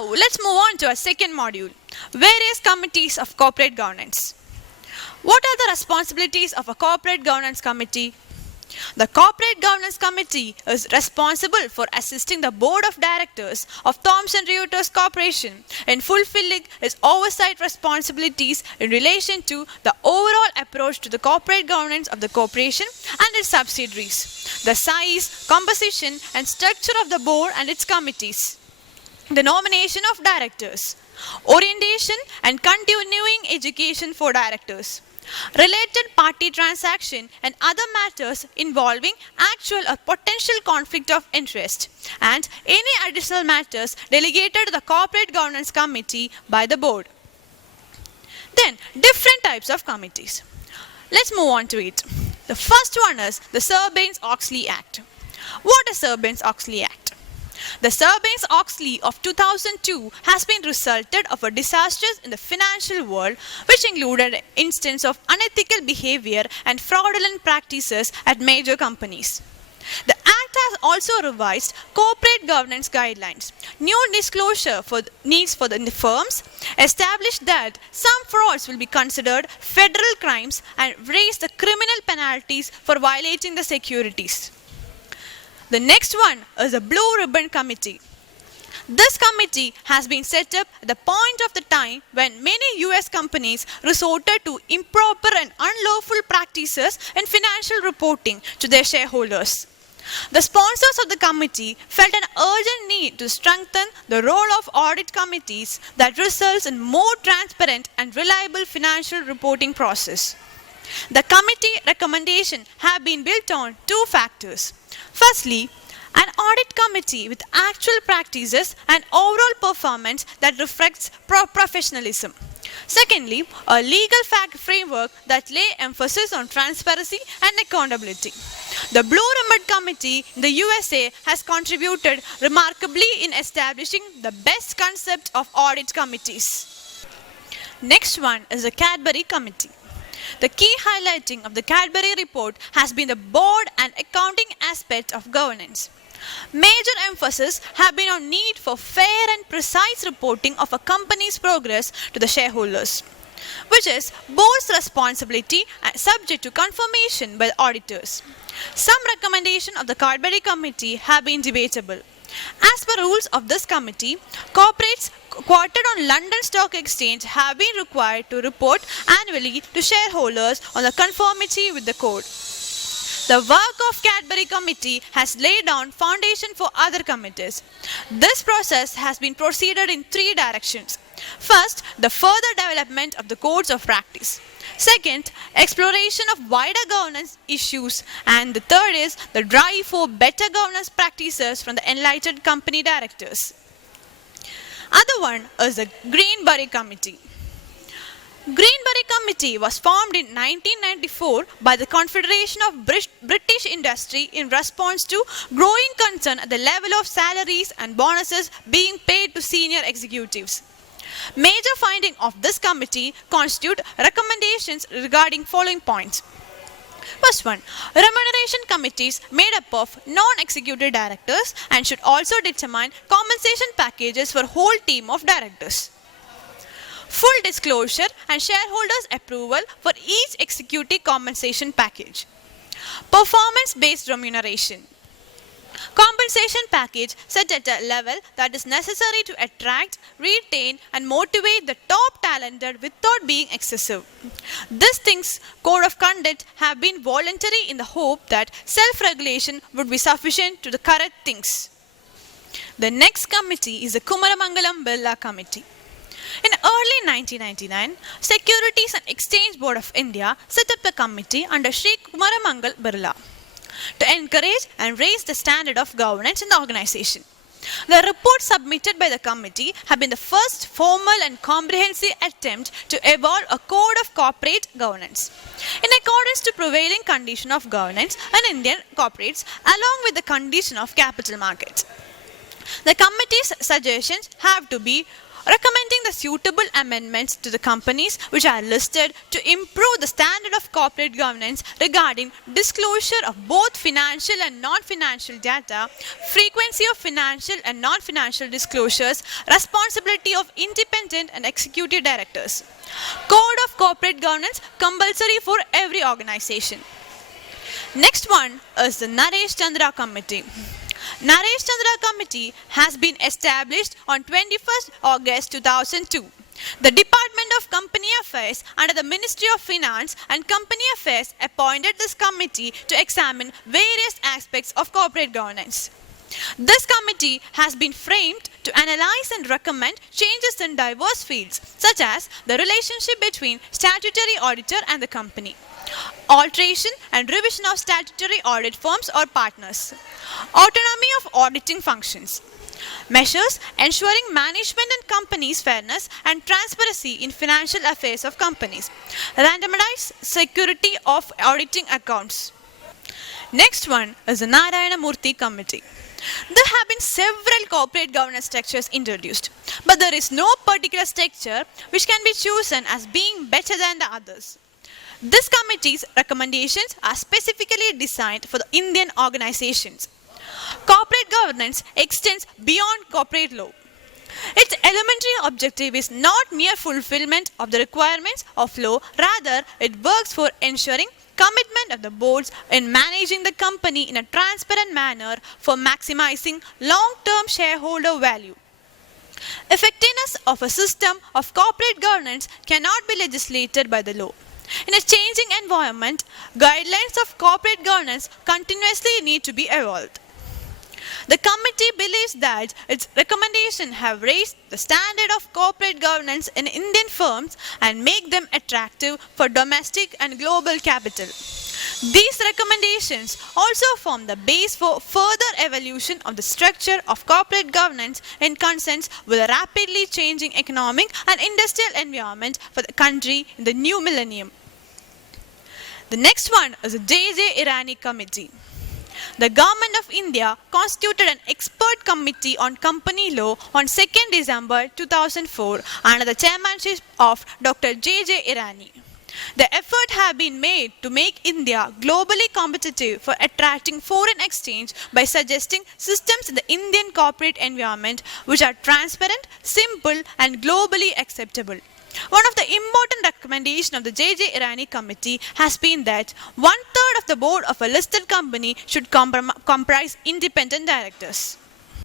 Now, let's move on to our second module, various committees of corporate governance. What are the responsibilities of a corporate governance committee? The Corporate Governance Committee is responsible for assisting the Board of Directors of Thomson Reuters Corporation in fulfilling its oversight responsibilities in relation to the overall approach to the corporate governance of the corporation and its subsidiaries, the size, composition, and structure of the board and its committees, the nomination of directors, orientation and continuing education for directors, related party transaction and other matters involving actual or potential conflict of interest, and any additional matters delegated to the Corporate Governance Committee by the board. Then, different types of committees. Let's move on to it. The first one is the Serbians Oxley Act. What is Serbians Oxley Act? The Serbians Oxley of 2002 has been resulted of a disaster in the financial world, which included an instance of unethical behavior and fraudulent practices at major companies. The Act has also revised corporate governance guidelines, new disclosure needs for the firms, established that some frauds will be considered federal crimes, and raised the criminal penalties for violating the securities. The next one is the Blue Ribbon Committee. This committee has been set up at the point of the time when many US companies resorted to improper and unlawful practices in financial reporting to their shareholders. The sponsors of the committee felt an urgent need to strengthen the role of audit committees that results in more transparent and reliable financial reporting process. The committee recommendations have been built on two factors. Firstly, an audit committee with actual practices and overall performance that reflects professionalism. Secondly, a legal framework that lay emphasis on transparency and accountability. The Blue Ribbon Committee in the USA has contributed remarkably in establishing the best concept of audit committees. Next one is the Cadbury Committee. The key highlighting of the Cadbury report has been the board and accounting aspect of governance. Major emphasis have been on need for fair and precise reporting of a company's progress to the shareholders, which is board's responsibility and subject to confirmation by the auditors. Some recommendations of the Cadbury Committee have been debatable. As per rules of this committee, corporates quoted on London Stock Exchange have been required to report annually to shareholders on the conformity with the code. The work of Cadbury Committee has laid down foundation for other committees. This process has been proceeded in three directions. First, the further development of the codes of practice. Second, exploration of wider governance issues. And the third is the drive for better governance practices from the enlightened company directors. Other one is the Greenbury Committee. Greenbury Committee was formed in 1994 by the Confederation of British Industry in response to growing concern at the level of salaries and bonuses being paid to senior executives. Major findings of this committee constitute recommendations regarding following points. First one, remuneration committees made up of non-executive directors and should also determine compensation packages for whole team of directors. Full disclosure and shareholders' approval for each executive compensation package. Performance-based remuneration. Compensation package set at a level that is necessary to attract, retain and motivate the top talented without being excessive. These things, code of conduct, have been voluntary in the hope that self-regulation would be sufficient to correct things. The next committee is the Kumaramangalambilla Committee. In early 1999, Securities and Exchange Board of India set up a committee under Sri Kumaramangalambilla to encourage and raise the standard of governance in the organization. The report submitted by the committee have been the first formal and comprehensive attempt to evolve a code of corporate governance in accordance to prevailing condition of governance in Indian corporates along with the condition of capital markets. The committee's suggestions have to be recommending the suitable amendments to the companies which are listed to improve the standard of corporate governance regarding disclosure of both financial and non-financial data, frequency of financial and non-financial disclosures, responsibility of independent and executive directors. Code of corporate governance compulsory for every organization. Next one is the Naresh Chandra Committee. Naresh Chandra Committee has been established on 21st August 2002. The Department of Company Affairs under the Ministry of Finance and Company Affairs appointed this committee to examine various aspects of corporate governance. This committee has been framed to analyze and recommend changes in diverse fields such as the relationship between statutory auditor and the company, alteration and revision of statutory audit firms or partners, autonomy of auditing functions, measures ensuring management and companies' fairness and transparency in financial affairs of companies, randomized security of auditing accounts. Next one is the Narayana Murthy Committee. There have been several corporate governance structures introduced, but there is no particular structure which can be chosen as being better than the others. This committee's recommendations are specifically designed for the Indian organizations. Corporate governance extends beyond corporate law. Its elementary objective is not mere fulfillment of the requirements of law, rather it works for ensuring commitment of the boards in managing the company in a transparent manner for maximizing long-term shareholder value. Effectiveness of a system of corporate governance cannot be legislated by the law. In a changing environment, guidelines of corporate governance continuously need to be evolved. The committee believes that its recommendations have raised the standard of corporate governance in Indian firms and make them attractive for domestic and global capital. These recommendations also form the base for further evolution of the structure of corporate governance in consonance with a rapidly changing economic and industrial environment for the country in the new millennium. The next one is the J.J. Irani Committee. The Government of India constituted an expert committee on company law on 2nd December 2004 under the chairmanship of Dr. J.J. Irani. The effort has been made to make India globally competitive for attracting foreign exchange by suggesting systems in the Indian corporate environment which are transparent, simple and globally acceptable. One of the important recommendations of the J.J. Irani Committee has been that 1/3 of the board of a listed company should comprise independent directors.